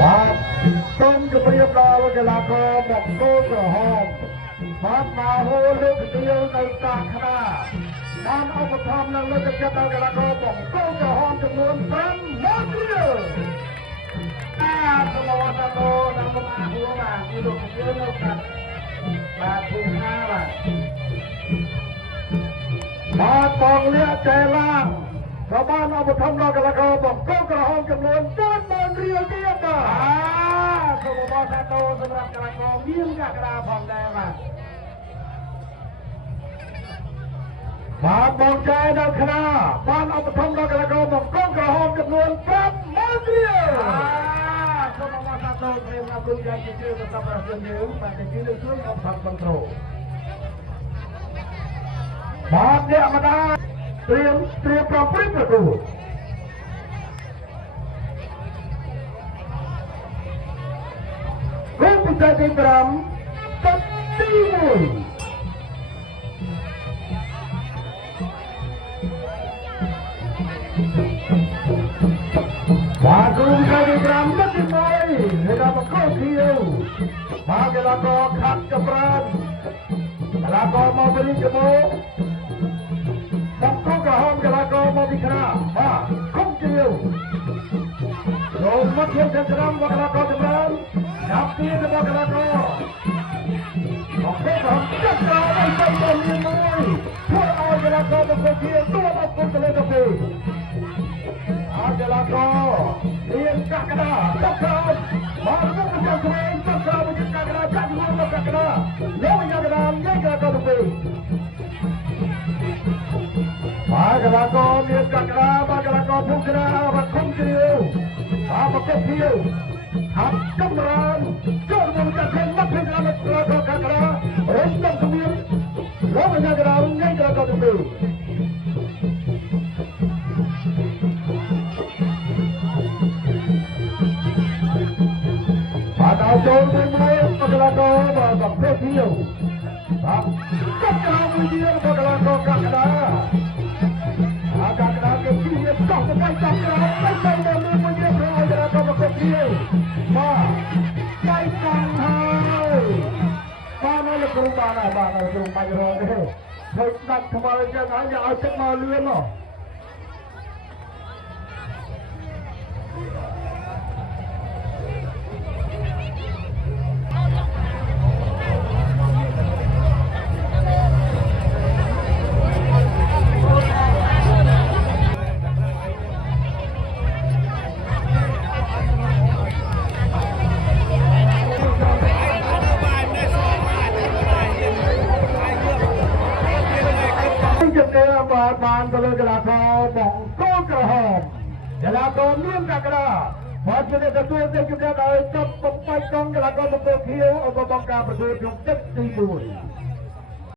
បាទសូមជម្រាបដល់កីឡាករមកគោក្រហមបាទមកហូរលើកទីនៅតាខ្នាបានឧបត្ថម្ភនិងលើកទឹកចិត្តដល់កីឡាករមកគោក្រហមចំនួន5ម៉ោងរៀលសូមអរសាទរដល់មកហូរបាទគឺលោកយើងនៅកាត់បាទពុកណាបាទបងលាក់ចែឡាងក៏បានឧបត្ថម្ភដល់កីឡាករមកគោក្រហមចំនួន4ម៉ោងរៀលទៀតបាទសូមអរសាទរសម្រាប់កីឡាករមានកាក្រាផងដែរបាទបងចែនៅខ្នាបានឧបត្ថម្ភដល់កីឡាករមកគោក្រហមចំនួន5ម៉ោងរៀលសូមអរសាទរព្រមដល់លោកយ៉ាងជាជឿសម្រាប់យើងបាទជាជឿលើជួយអបថំបន្ត្រូបាទអ្នកម្ដាយត្រៀមប្រព្រឹត្តប្រគួតគូពិសេសទី5ទឹកទី1បាទគូពិសេសទី5ទឹកទី1ហើយដល់មកគោខៀវបាទកីឡាករខាត់ចម្រើនកីឡាករមកវិញជាមួយមកគោក្រហមកីឡាករមកពីខ្នាបាទគុំជឿចូលមកជាក្រមមកកីឡាករចម្រើនចាប់ទីរបស់កីឡាករមកគោក្រហមចាត់ការឲ្យទៅមានមួយធ្វើឲ្យកីឡាករមកគោខៀវទូមកគុំទៅលើទៅពេលអរកីឡាករមានកាកដាចាប់ក្រោយមកមកចាប់ក្រោយចាប់ក្រោយមកកាកដាចាប់មកកាកដាលោកយ៉ាងកដាយកកីឡាករទៅពេលបាទកីឡាករមានកាក្រាបាទកីឡាករភូក្រាបាទគុំជឿបាទមកគប់ភៀវហាត់ចម្រើនចូលមកចាក់ឃើញមកឃើញអមតរកកាក្រារំដំជំនាញលោកយ៉ាងកដាញ៉ៃកីឡាករទៅពេលបាទដល់ចូលទៅមកកីឡាករបាទភូភៀវបាទកាក្រាមួយទៀតរបស់កីឡាករកាក្រាកាក្រាគេជិះទៅចោះទៅកាក្រាទៅទៅមួយទៀតឲ្យកីឡាករមកគប់ជិះបាទដៃកាំងហើយបាទនៅលើក្រុមបានហើយបាទនៅក្រុមបាច់រងទេហើយដាច់ថ្មចឹងហើយឲ្យទឹកមកលឿនមកបានទៅលើកីឡាករបងគោក្រហមកីឡាករមានកាក្រាបើជាអ្នកទទួលទេជម្រាបដោយទឹកបំបីកងកីឡាករមកគោខៀវអបបង្ការប្រកួតក្នុងទឹកទី1